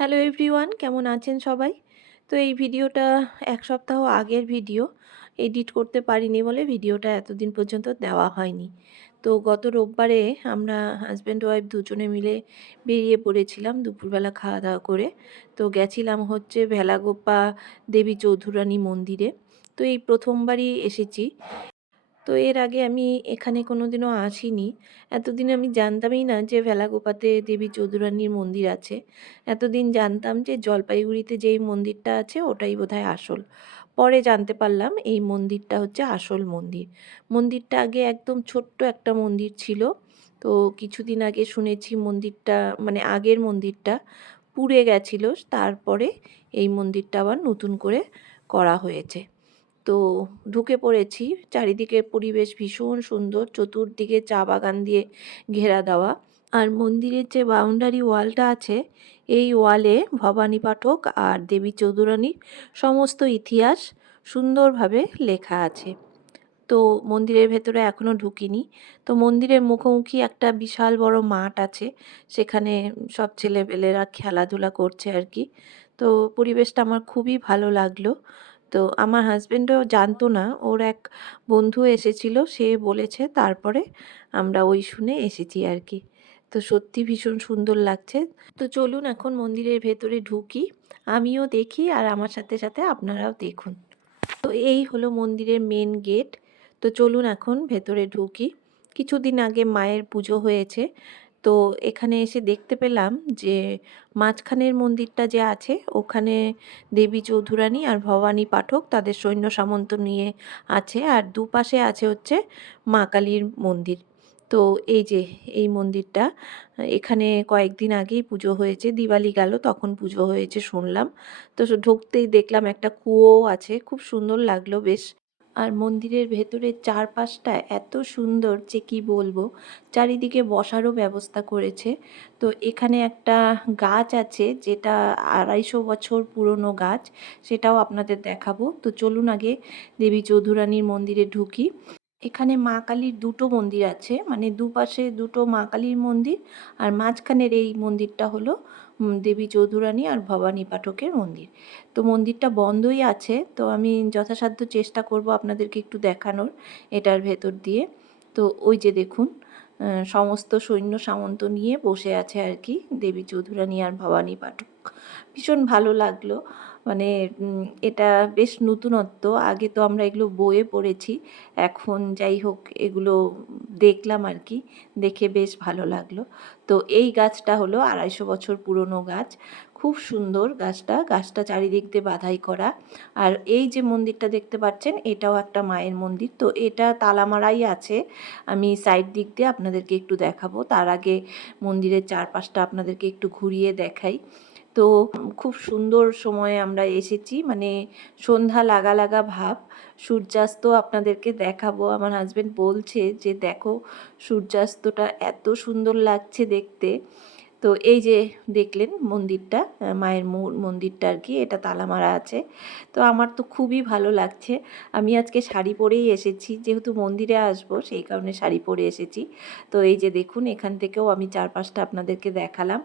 Hello everyone, কেমন আছেন সবাই? তো এই ভিডিওটা ১ সপ্তাহ আগের ভিডিও। এডিট করতে পারিনি বলে ভিডিওটা এতদিন পর্যন্ত দেওয়া হয়নি। তো গত রোববারে আমরা হাসব্যান্ড ওয়াইফ দুজনে মিলে বেরিয়ে পড়েছিলাম দুপুরবেলা খাওয়া-দাওয়া করে। তো গেছিলাম হচ্ছে ভেলাগোপা দেবী চৌধুরানী মন্দিরে। তো এই ১ম বারই এসেছি। তো এর আগে আমি এখানে কোনোদিনও আসিনি। এতদিন আমি জানতামই না যে ভেলাগোপাতে দেবী চৌধুরানীর মন্দির আছে। এতদিন জানতাম যে জলপাইগুড়িতে যেই মন্দিরটা আছে ওটাই বোধহয় আসল। পরে জানতে পারলাম এই মন্দিরটা হচ্ছে আসল মন্দির। মন্দিরটা আগে একদম ছোট্ট একটা মন্দির ছিল। তো কিছুদিন আগে শুনেছি মন্দিরটা মানে আগের মন্দিরটা পুড়ে গেছিল। তারপরে এই মন্দিরটা আবার নতুন করে করা হয়েছে। তো ঢুকে পড়েছি। চারিদিকের পরিবেশ ভীষণ সুন্দর। চতুর্দিকে চা বাগান দিয়ে ঘেরা দেওয়া। আর মন্দিরের যে বাউন্ডারি ওয়ালটা আছে, এই ওয়ালে ভবানী পাঠক আর দেবী চৌধুরানীর সমস্ত ইতিহাস সুন্দরভাবে লেখা আছে। তো মন্দিরের ভেতরে এখনও ঢুকিনি। তো মন্দিরের মুখোমুখি একটা বিশাল বড় মাঠ আছে। সেখানে সব ছেলেপেলেরা খেলাধুলা করছে আর কি। তো পরিবেশটা আমার খুবই ভালো লাগলো। তো আমার হাসব্যান্ডও জানতো না। ওর এক বন্ধু এসেছিল, সে বলেছে, তারপরে আমরা ওই শুনে এসেছি আর কি। তো সত্যি ভীষণ সুন্দর লাগছে। তো চলুন এখন মন্দিরের ভেতরে ঢুকি। আমিও দেখি আর আমার সাথে সাথে আপনারাও দেখুন। তো এই হলো মন্দিরের মেন গেট। তো চলুন এখন ভেতরে ঢুকি। কিছুদিন আগে মায়ের পুজো হয়েছে। তো এখানে এসে দেখতে পেলাম যে মাঝখানের মন্দিরটা যে আছে ওখানে দেবী চৌধুরানী আর ভবানী পাঠক তাদের সৈন্য সামন্ত নিয়ে আছে, আর দুপাশে আছে হচ্ছে মা কালীর মন্দির। তো এই যে এই মন্দিরটা, এখানে কয়েকদিন আগেই পুজো হয়েছে, দিওয়ালি গেল তখন পুজো হয়েছে শুনলাম। তো ঢুকতেই দেখলাম একটা কুয়োও আছে, খুব সুন্দর লাগলো বেশ। আর মন্দিরের ভেতরের চারপাশটা এত সুন্দর যে কি বলবো। চারিদিকে বসারও ব্যবস্থা করেছে। তো এখানে একটা গাছ আছে যেটা ২৫০ বছর পুরনো গাছ, সেটাও আপনাদের দেখাবো। তো চলুন আগে দেবী চৌধুরানীর মন্দিরে ঢুকি। এখানে মা কালীর দুটো মন্দির আছে, মানে দুপাশে দুটো মা কালীর মন্দির, আর মাঝখানের এই মন্দিরটা হলো দেবী চৌধুরানী আর ভবানী পাঠকের মন্দির। তো মন্দিরটা বন্ধই আছে। তো আমি যথাসাধ্য চেষ্টা করব আপনাদেরকে একটু দেখানোর এটার ভেতর দিয়ে। তো ওই যে দেখুন, সমস্ত সৈন্য সামন্ত নিয়ে বসে আছে আর কি দেবী চৌধুরানী আর ভবানী পাঠক। ভীষণ ভালো লাগলো। মানে এটা বেশ নতুনত্ব। আগে তো আমরা এগুলো বইয়ে পড়েছি। এখন যাই হোক এগুলো দেখলাম আর কি, দেখে বেশ ভালো লাগলো। তো এই গাছটা হলো ২৫০ বছর পুরনো গাছ। খুব সুন্দর গাছটা। গাছটা চারিদিক দিয়ে বাঁধাই করা। আর এই যে মন্দিরটা দেখতে পাচ্ছেন এটাও একটা মায়ের মন্দির। তো এটা তালা মারাই আছে। আমি সাইড দিক দিয়ে আপনাদেরকে একটু দেখাবো। তার আগে মন্দিরের চারপাশটা আপনাদেরকে একটু ঘুরিয়ে দেখাই। তো খুব সুন্দর সময়ে আমরা এসেছি, মানে সন্ধ্যা লাগা লাগা ভাব। সূর্যাস্ত আপনাদেরকে দেখাবো। আমার হাজব্যান্ড বলছে যে দেখো সূর্যাস্তটা এত সুন্দর লাগছে দেখতে। তো এই যে দেখলেন মন্দিরটা, মায়ের মন্দিরটা আর কি, এটা তালা মারা আছে। তো আমার তো খুবই ভালো লাগছে। আমি আজকে শাড়ি পরেই এসেছি, যেহেতু মন্দিরে আসবো সেই কারণে শাড়ি পরে এসেছি। তো এই যে দেখুন এখান থেকেও আমি চারপাশটা আপনাদেরকে দেখালাম।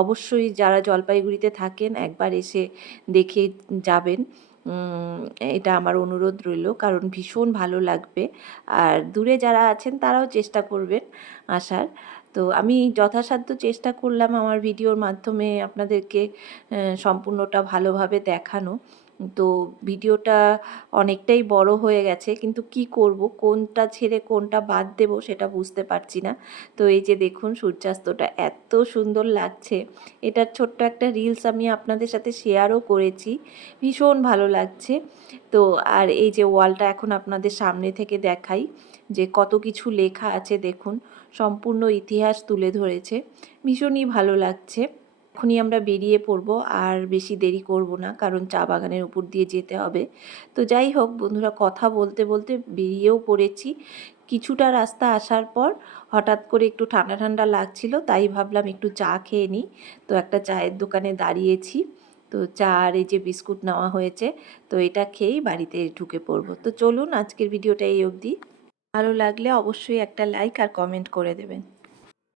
অবশ্যই যারা জলপাইগুড়িতে থাকেন একবার এসে দেখে যাবেন। এটা আমার অনুরোধ রইল, কারণ ভীষণ ভালো লাগবে। আর দূরে যারা আছেন তারাও চেষ্টা করবেন আসার। তো আমি যথাসাধ্য চেষ্টা করলাম আমার ভিডিওর মাধ্যমে আপনাদেরকে সম্পূর্ণটা ভালোভাবে দেখানো। তো ভিডিওটা অনেকটাই বড় হয়ে গেছে, কিন্তু কি করব, কোনটা ছেড়ে কোনটা বাদ দেব সেটা বুঝতে পারছি না। তো এই যে দেখুন সূর্যাস্তটা এত সুন্দর লাগছে। এটার ছোট্ট একটা রিলস আমি আপনাদের সাথে শেয়ারও করেছি। ভীষণ ভালো লাগছে। তো আর এই যে ওয়ালটা এখন আপনাদের সামনে থেকে দেখাই যে কত কিছু লেখা আছে দেখুন, সম্পূর্ণ ইতিহাস তুলে ধরেছে। ভীষণই ভালো লাগছে। এখনই আমরা বেরিয়ে পড়ব, আর বেশি দেরি করব না, কারণ চা বাগানের উপর দিয়ে যেতে হবে। তো যাই হোক বন্ধুরা, কথা বলতে বলতে বেরিয়েও পড়েছি। কিছুটা রাস্তা আসার পর হঠাৎ করে একটু ঠান্ডা ঠান্ডা লাগছিল, তাই ভাবলাম একটু চা খেয়ে নিই। তো একটা চায়ের দোকানে দাঁড়িয়েছি। তো চা আর এই যে বিস্কুট নেওয়া হয়েছে, তো এটা খেয়েই বাড়িতে ঢুকে পড়ব। তো চলুন আজকের ভিডিওটা এই অবধি। ভালো লাগলে অবশ্যই একটা লাইক আর কমেন্ট করে দেবেন।